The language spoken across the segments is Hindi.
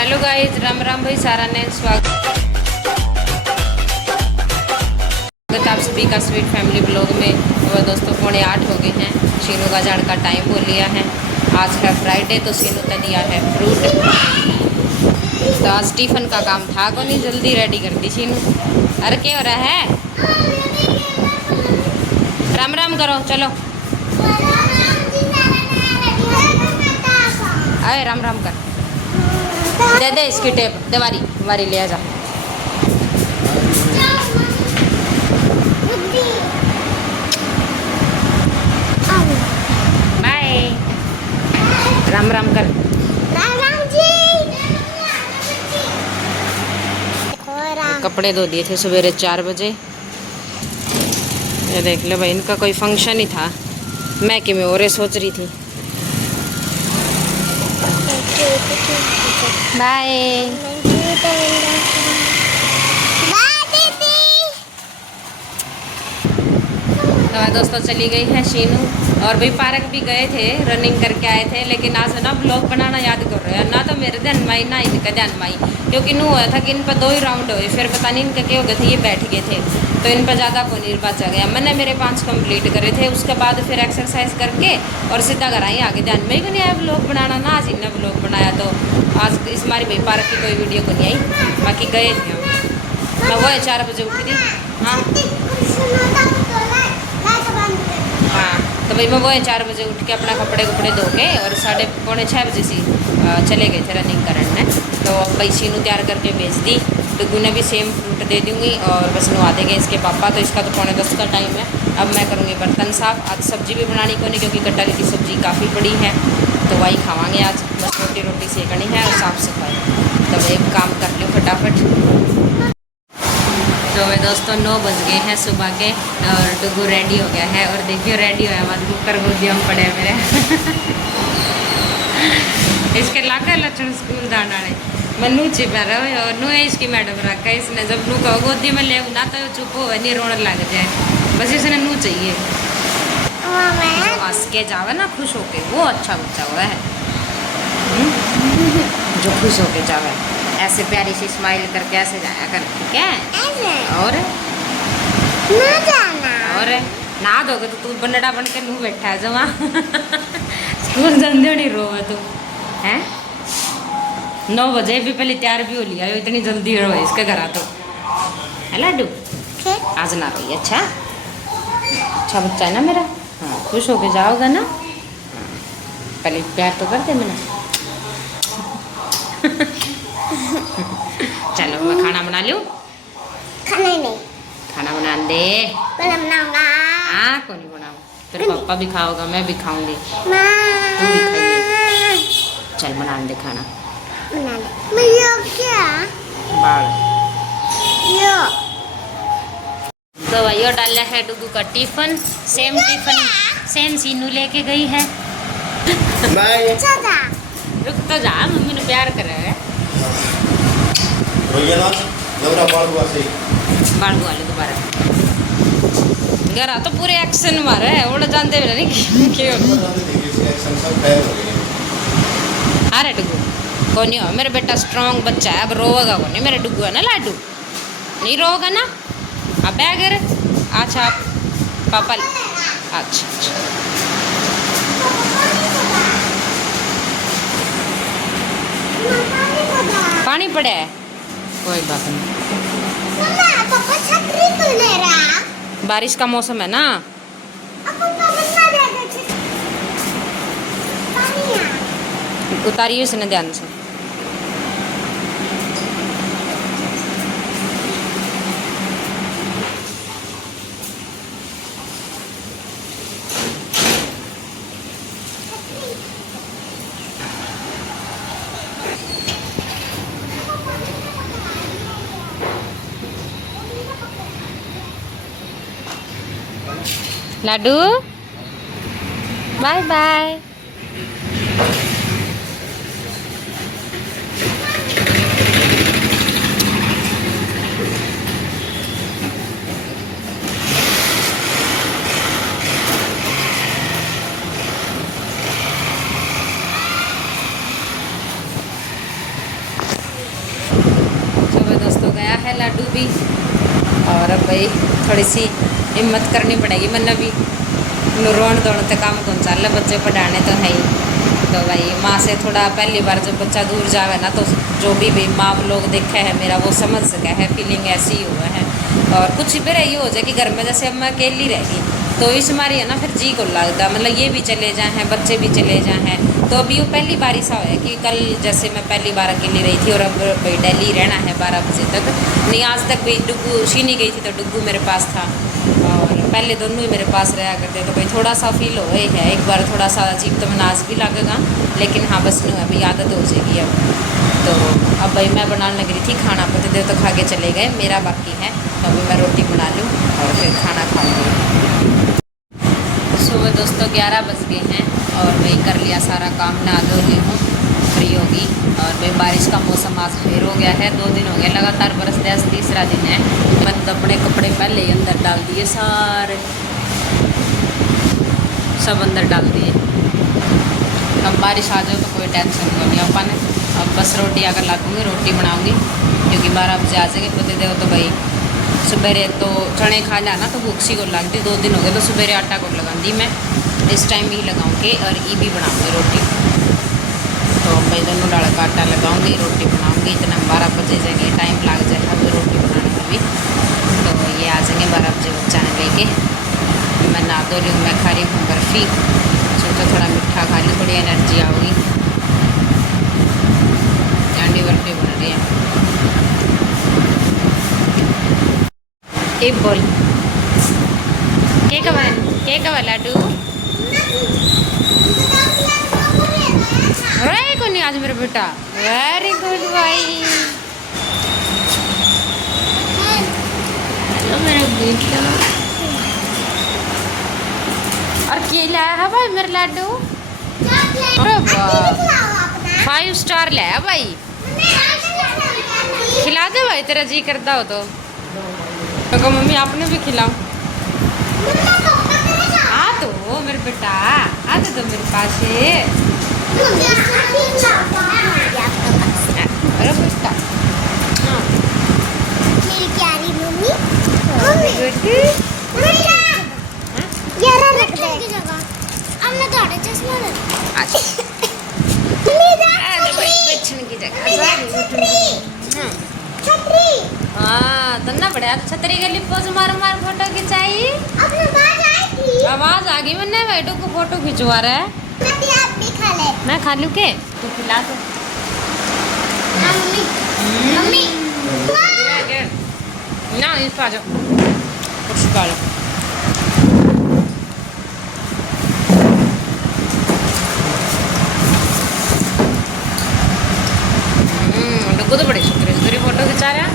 हेलो गाइस, राम राम भाई सारा ने स्वागत आप सभी का स्वीट फैमिली ब्लॉग में। और दोस्तों 7:45 हो गए हैं। शीनू का झाड़ का टाइम बोल लिया है। आज है फ्राइडे तो शीनू का दिया है फ्रूट। तो आज टिफिन का काम था को नहीं, जल्दी रेडी कर दी शीनू। अरे क्या हो रहा है? राम राम करो, चलो अरे राम राम कर। दे दे इसकी टेप, दे वारी ले जा। बाय, राम राम कर। राम राम जी। कपड़े धो दिए थे सवेरे 4 बजे। ये देख लो भाई, इनका कोई फंक्शन ही था। मैं कि मैं और सोच रही थी। बाय तो दोस्तों चली गई है शीनू। और भाई पार्क भी गए थे, रनिंग करके आए थे। लेकिन आज ना ब्लॉग बनाना याद कर रहे हैं ना, तो मेरे ध्यान में आई ना इनका ध्यान में आई। क्योंकि नू हुआ था कि इन पर 2 ही राउंड हुए, फिर पता नहीं इनका क्या हो गया था, ये बैठ गए थे तो इन पर ज़्यादा पनीर बचा गया। मैंने मेरे 5 कंप्लीट करे थे। उसके बाद फिर एक्सरसाइज करके और सीधा घर आई। आगे ध्यान में ही को नहीं आया ब्लॉग बनाना ना। आज इन्हें ब्लॉग बनाया तो आज इस हमारी भाई पार्क की कोई वीडियो को नहीं आई। बाकी गए थे हम। मैं वो 4 बजे उठी थी। हाँ हाँ, तो भाई मैं वो 4 बजे उठ के अपना कपड़े धो के और 5:45 बजे से चले गए थे रनिंग करने। तो भाई शीनू तैयार करके भेज दी। डुगू ने भी सेम फ्रूट दे दूँगी और बस नवा देंगे इसके पापा। तो इसका तो 9:45 का टाइम है। अब मैं करूँगी बर्तन साफ। आज सब्जी भी बनानी को नहीं, क्योंकि कटहल की सब्ज़ी काफ़ी बड़ी है तो वही खावांगे आज। बस रोटी सेकनी है और साफ़ सफाई। तो भाई काम कर लूँ फटाफट। तो मैं दोस्तों 9 बज गए हैं सुबह के और डुगू रेडी हो गया है। और देखिए रेडी हो हमारे कुकर गोदियम पड़े मेरे इसके लाकर लक्षण स्कूल दाना मनु चिपा रहे और नू है इसकी मैडम रखा है। इसने जब नू कहो गोदी में ले ना तो चुप हो नहीं, रोने लग जाए। बस इसने नू चाहिए जो हंस के जावे ना, खुश होके, वो अच्छा बच्चा हुआ है जो खुश होके जावे। ऐसे प्यारी सी स्माइल करके ऐसे जाया कर, ठीक है? और ना जाना और ना दोगे तो तू बनड़ा बन के नू बैठा है जमा स्कूल जंदे नहीं रोवे तू हैं। 9 बजे भी पहले तैयार भी हो लिया। इतनी जल्दी रोए इसके घर आ तो है लाडू। आज ना रोई। अच्छा बच्चा है ना मेरा। हाँ, खुश होके जाओगा ना। पहले प्यार तो कर दे मैंने चलो मैं खाना बना लूँ। खाना नहीं, खाना बना दे। बनाऊंगा। हाँ कौन नहीं बनाऊँ, तेरे पापा भी खाओगा, मैं भी खाऊंगी, माँ तू भी खाइए। चल बना दे खाना। बना ले। मैं यो क्या बाल यो तो भाइयों डाला है डुगू का टिफिन। सेम सीनू लेके गई है। चाचा रुक तो जा, मम्मी ने प्यार करा है। बाड़ू वाले दोबारा घर तो पूरे एक्शन मारे है। उड़ जानते भी नहीं क्यों। अरे डुगू को नहीं हो, मेरा बेटा स्ट्रॉन्ग बच्चा है। अब रोएगा को नहीं, मेरा डुगू है ना लाडू, नहीं रोएगा ना। अब बैगर अच्छा पापा अच्छा पानी पड़े है, कोई बात नहीं। पापा छतरी क्यों ले रहा? बारिश का मौसम है ना। उतारिए इसने ध्यान से। लाडू बाय बाय। दोस्तों गया है लाडू भी, और अब भाई थोड़ी सी हिम्मत करनी पड़ेगी मैंने भी। रोन धोने तो काम कौन चाल बच्चे पढ़ाने तो है ही। तो भाई माँ से थोड़ा पहली बार जब बच्चा दूर जावे ना, तो जो भी माँ लोग देखे है मेरा वो समझ सके है, फीलिंग ऐसी ही हुआ है। और कुछ भी रही हो जाए कि घर में जैसे अब मैं अकेली रहेगी तो इस मारी है ना फिर जी को लगता, मतलब ये भी चले जाए हैं, बच्चे भी चले जाए हैं। तो अभी वो पहली बार ऐसा हुआ है कि कल जैसे मैं पहली बार अकेली रही थी, और अब भाई दिल्ली रहना है 12 बजे तक। नहीं आज तक भाई डुग्गू शीनी गई थी तो डुग्गू मेरे पास था, और पहले दोनों ही मेरे पास रहा करते। तो भाई थोड़ा सा फील हो ही है, एक बार थोड़ा सा अजीब तो नाज भी लगेगा, लेकिन हाँ बस नहीं है भाई, आदत हो जाएगी अब। तो अब भाई मैं बनाने लग रही थी खाना, पति देव तो खा के चले गए, मेरा बाकी है। तो अभी मैं रोटी बना लूँ और फिर खाना खाऊंगी। सुबह दोस्तों 11 बज गए हैं, और भाई कर लिया सारा काम, नहा धो ली हूँ, फ्री होगी। और भाई बारिश का मौसम आज फिर हो गया है, 2 दिन हो गए लगातार बरसते, आज तीसरा दिन है। मैंने तो अपने कपड़े पहले ही अंदर डाल दिए, सारे सब अंदर डाल दिए। अब बारिश आ जाए तो कोई टेंशन नहीं अपन। अब बस रोटी अगर लागूंगी, रोटी बनाऊंगी, क्योंकि 12 बजे आ जाएंगे पति देव। तो भाई सुबह तो चने खा लिया ना तो भूख सी को लगती, 2 दिन हो गए तो सुबह आटा को लगाती मैं, इस टाइम ही लगाऊंगी और ये भी बनाऊंगी रोटी। तो भाई दोनों डाल का आटा लगाऊंगी, रोटी बनाऊंगी, इतना 12 बजे जाएंगे, टाइम लग जाएगा फिर रोटी बनाने में भी। तो ये आ जाएंगे 12 बजे बच्चा ने लेके। मैं नहा धो रही हूँ, मैं खा रही हूँ बर्फ़ी, सोचा थोड़ा मीठा खा ली, थोड़ी एनर्जी आऊगी। चांडी बर्फ़ी बन रही है। एक बोल केक कब लाडू रोए को नहीं आज मेरा बेटा, वेरी गुड भाई। हेलो मेरा बेटा। और क्या लाया है भाई मेरा लाडू? अरे वाह 5 स्टार लाया भाई, खिला दे भाई तेरा जी करता हो तो। तो मम्मी आपने भी खिलाओ। आ तो मेरे बेटा, आ तो मेरे पास है। अरे बेटा मेरी प्यारी मम्मी, बेटी यार रख दे की जगह। अब मैं थोड़े चश्मा लगा। बैठने की जगह छतरी। हाँ तन्ना बढ़िया, तो छतरी के लिए पोज मार मार फोटो खिंचाई। अपने बाहर आएगी। आवाज आ गई, मैंने बैठो को फोटो खिंचवा रहा है। आप भी खा ले। मैं खा लूँ के? तू खिला दो। हाँ मम्मी। मम्मी ना इस पर आ जाओ, कुछ खा लो। डुग्गू तो बड़ी सुंदर सुंदर फोटो खिंचा रहा है।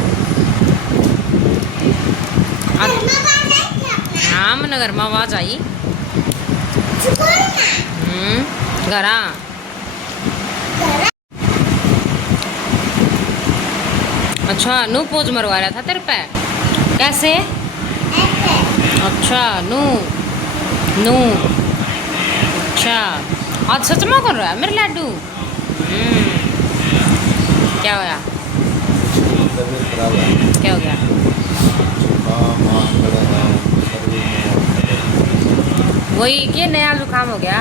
हाँ मैंने घर में आवाज आई। घर अच्छा नू पोज मरवा रहा था तेरे पे, कैसे? अच्छा नू नू अच्छा आज सच में कर रहा है मेरे लाडू। क्या होया? क्या हो गया? वही कि नया जुकाम हो गया।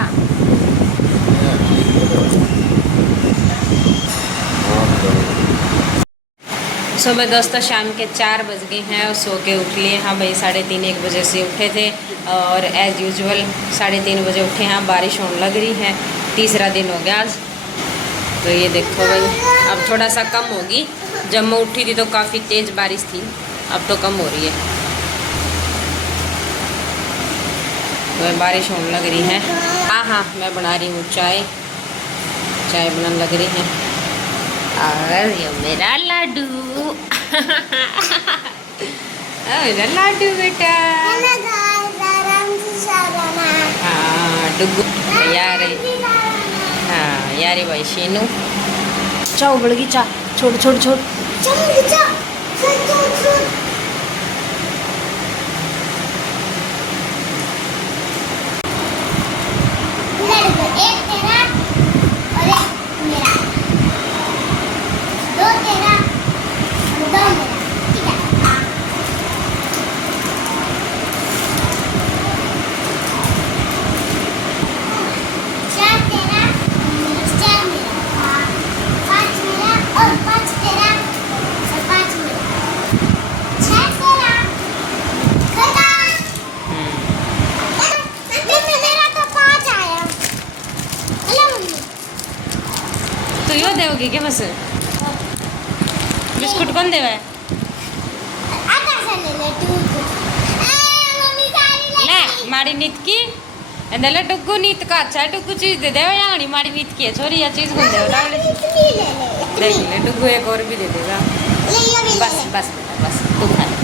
सुबह दोस्तों शाम के 4 बज गए हैं और सो के उठ लिए। हाँ भाई 3:30 1 बजे से उठे थे, और एज़ यूजुअल 3:30 बजे उठे हैं। बारिश होने लग रही है, तीसरा दिन हो गया आज। तो ये देखो भाई अब थोड़ा सा कम होगी, जब मैं उठी थी तो काफ़ी तेज़ बारिश थी, अब तो कम हो रही है। तो बारिश होने लग रही है। हाँ मैं बना रही हूँ चाय बनाने लग रही है। और ये मेरा लाडू मेरा लाडू बेटा। आराम से यार हाँ यार भाई शीनू चाओ बड़गी चा छोड़ छोड़ छोड़ एक तेरा और एक मेरा, दो तेरा और दो मेरा, ठीक है? हाँ। चार तेरा, चार मेरा, हाँ। पाँच मेरा और पाँच तेरा और पाँच मेरा, छह तेरा, खत्म। मेरा तो पाँच आया। Hello mummy. तो यो देवगी क्या बस बिस्कुट कौन देवा है आटा से ले ले तू। मम्मी सारी ले ले ली। माड़ी नीत की एंदले टुक्कू नीत का अच्छा है टुक्कू चीज दे देवा यानी माड़ी नीत की है छोरी या चीज कौन देवा डावले इतनी ले ले। देख ले टुक्कू एक और भी दे देगा ले ये भी ले बस ले। बस बेटा बस तू खा ले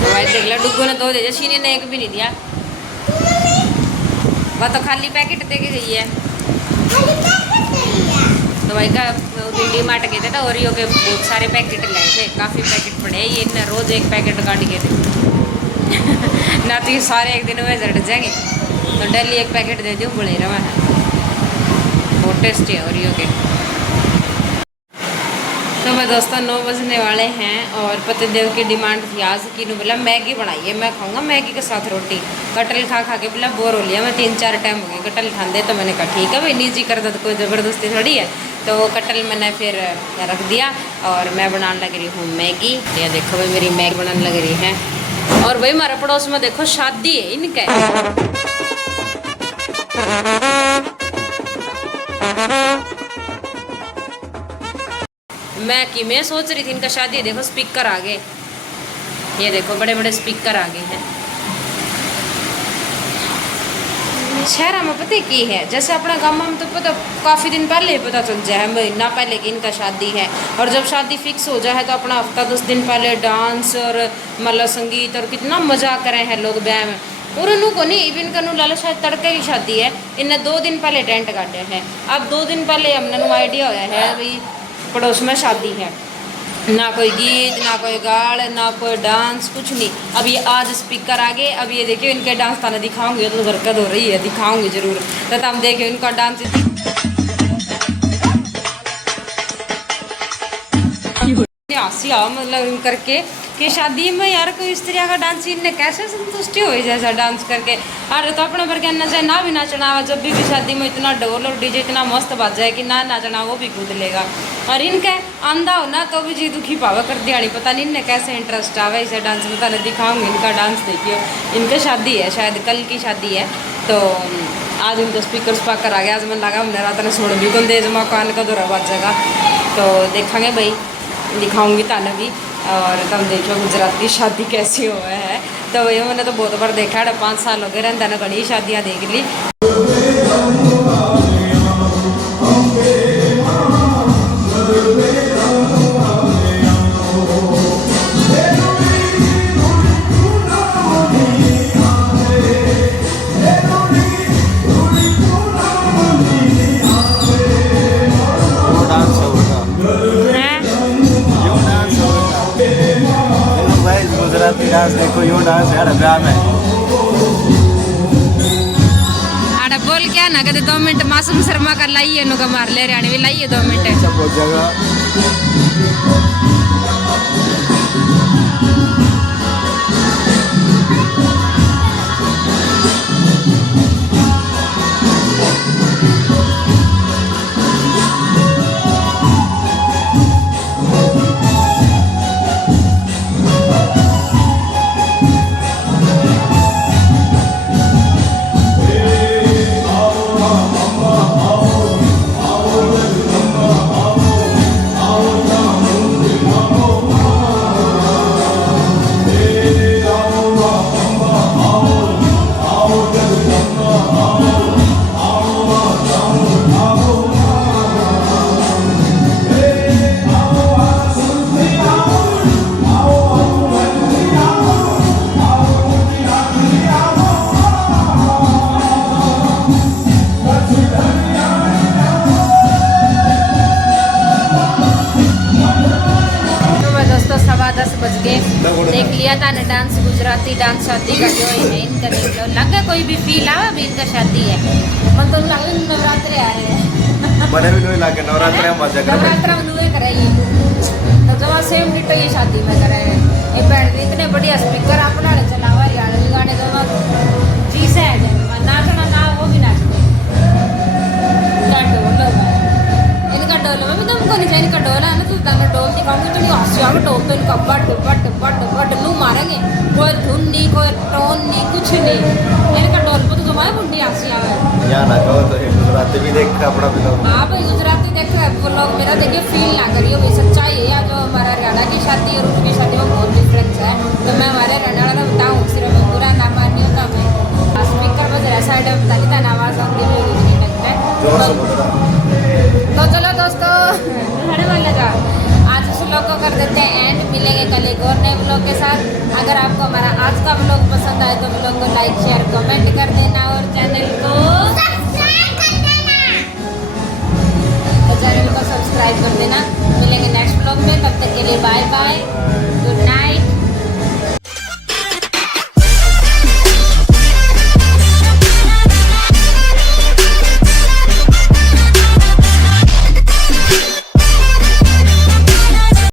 तो भाई देख ले टुक्कू ने दो दे दिया शीनी ने एक भी नहीं दिया वह तो खाली पैकेट दे के गई है खाली पैकेट नहीं है। तो भाई का डी मार्ट गए थे तो ओरियो के बहुत सारे पैकेट लाए थे काफ़ी पैकेट पड़े ये इन्हें रोज़ एक पैकेट काट गए थे ना तो ये सारे एक दिन में झट जाएंगे तो डेली एक पैकेट दे दूँ बोले रहा है बहुत टेस्टी है ओरियो के तो मैं दोस्तों 9 बजने वाले हैं और पतिदेव की डिमांड थी आज की बोला मैगी बनाइए मैं खाऊंगा मैगी के साथ रोटी कटल खा खा के बोला बोर हो लिया मैं 3-4 टाइम हो गए कटल खाते तो मैंने कहा ठीक है भाई निजी कर दो तो कोई ज़बरदस्ती थोड़ी है तो वो कटल मैंने फिर रख दिया और मैं बनाने लग रही हूँ मैगी ये देखो भाई मेरी मैगी बनाने लग रही है और भाई हमारे पड़ोस में देखो शादी है इनका मैं सोच रही थी इनका शादी देखो स्पीकर आ गए ये देखो बड़े बड़े स्पीकर आ गए हैं शहर में पता की है जैसे अपना गाँव में तो पता काफ़ी दिन पहले ही पता चल जाए महीना पहले कि इनका शादी है और जब शादी फिक्स हो जाए तो अपना हफ्ता 10 दिन पहले डांस और मतलब संगीत और कितना मजा करे हैं लोग ब्याह में और उनको नहीं इवन कनू लाला शायद तड़के की शादी है इन्हें 2 दिन पहले टेंट काटे हैं अब 2 दिन पहले हमने आइडिया होया है भाई पड़ोस में शादी है ना कोई गीत ना कोई गाल ना कोई डांस कुछ नहीं अब ये आज स्पीकर आ गए अब ये देखिए इनके डांस थाने दिखाऊंगी तो हरकत हो रही है दिखाऊंगी जरूर तो हम देखिए इनका डांस हंसी आओ मतलब करके कि शादी में यार कोई इस तरह का डांस इनने कैसे संतुष्टि हो जैसा डांस करके अरे तो अपने पर कहना चाहे ना भी नाचना जब भी शादी में इतना ढोल और डीजे इतना मस्त बाज जाए कि ना नाचना वो भी कूद लेगा और इनका आंधा हो ना तो भी जी दुखी पावा कर दिहाड़ी पता नहीं इन्हें कैसे इंटरेस्ट आवे इसे डांस में ताने दिखाऊंगी इनका डांस देखियो इनका शादी है शायद कल की शादी है तो आज इनका स्पीकर स्पाकर आ गया आज मैं लगा हमने रात ने सुन भी कौन दे जमा कान का दौरा बाज जाएगा तो देखेंगे भाई दिखाऊंगी ताने भी और तुम देखो गुजरात की शादी कैसी हुआ है तो वही मैंने तो बहुत बार देखा है 5 साल हो गए रहता ना घनी शादियाँ देख ली गुजराती डांस देखो यो डांस यार ब्याह में आड़ा बोल क्या ना कहते 2 मिनट मासूम शर्मा का लाइए नुका मार ले रहे भी लाइए 2 मिनट सब हो जाएगा गुजराती डांस शादी का जो है इनका देख लो, लगे कोई भी फील आवा भी इनका शादी है। मतलब लगे नवरात्रे आ रहे हैं। મને બી નહીં લાગે નવરાત્રે મજા કરે नवरात्रा में नुए कराइए तो जमा सेम डिटो ये शादी में करे हैं। ये बैंड में इतने बढ़िया स्पीकर अपना ले चलावा यार, ये गाने जमा जी से है जब नाचना ना वो भी नाचते क्या ढोल है इनका, ढोल में भी तुमको नहीं चाहिए इनका ढोल है ना, तो तंग ढोल दिखाऊंगी तो नहीं हंसी आगे ढोल पे इनका बट बट बट बट लू मारेंगे, कोई धुन नहीं कोई टोन नहीं कुछ नहीं, इनका ढोल पे तो तुम्हारे बुढ़ी हंसी आवे। यहाँ ना कहो तो ये गुजराती भी देख कपड़ा भी लोग हाँ भाई गुजराती देख रहे हैं वो लोग, मेरा देखिए फील ना करिए भाई, सच्चाई है या जो हमारा हरियाणा की शादी और उनकी शादी में बहुत डिफरेंस है। तो मैं हमारे हरियाणा वाला बताऊँ, सिर्फ बुरा ना मानिए होता मैं स्पीकर बज रहा है साइड में, पता नहीं था आवाज़ आती है नहीं लगता जोर से है। बोल रहा तो चलो दोस्तों रहने वाले का आज इस व्लॉग को कर देते हैं एंड, मिलेंगे कल एक और नए व्लॉग के साथ। अगर आपको हमारा आज का व्लॉग पसंद आए तो व्लॉग को लाइक शेयर कमेंट कर देना और चैनल को सब्सक्राइब कर देना। मिलेंगे नेक्स्ट व्लॉग में, तब तक के लिए बाय बाय।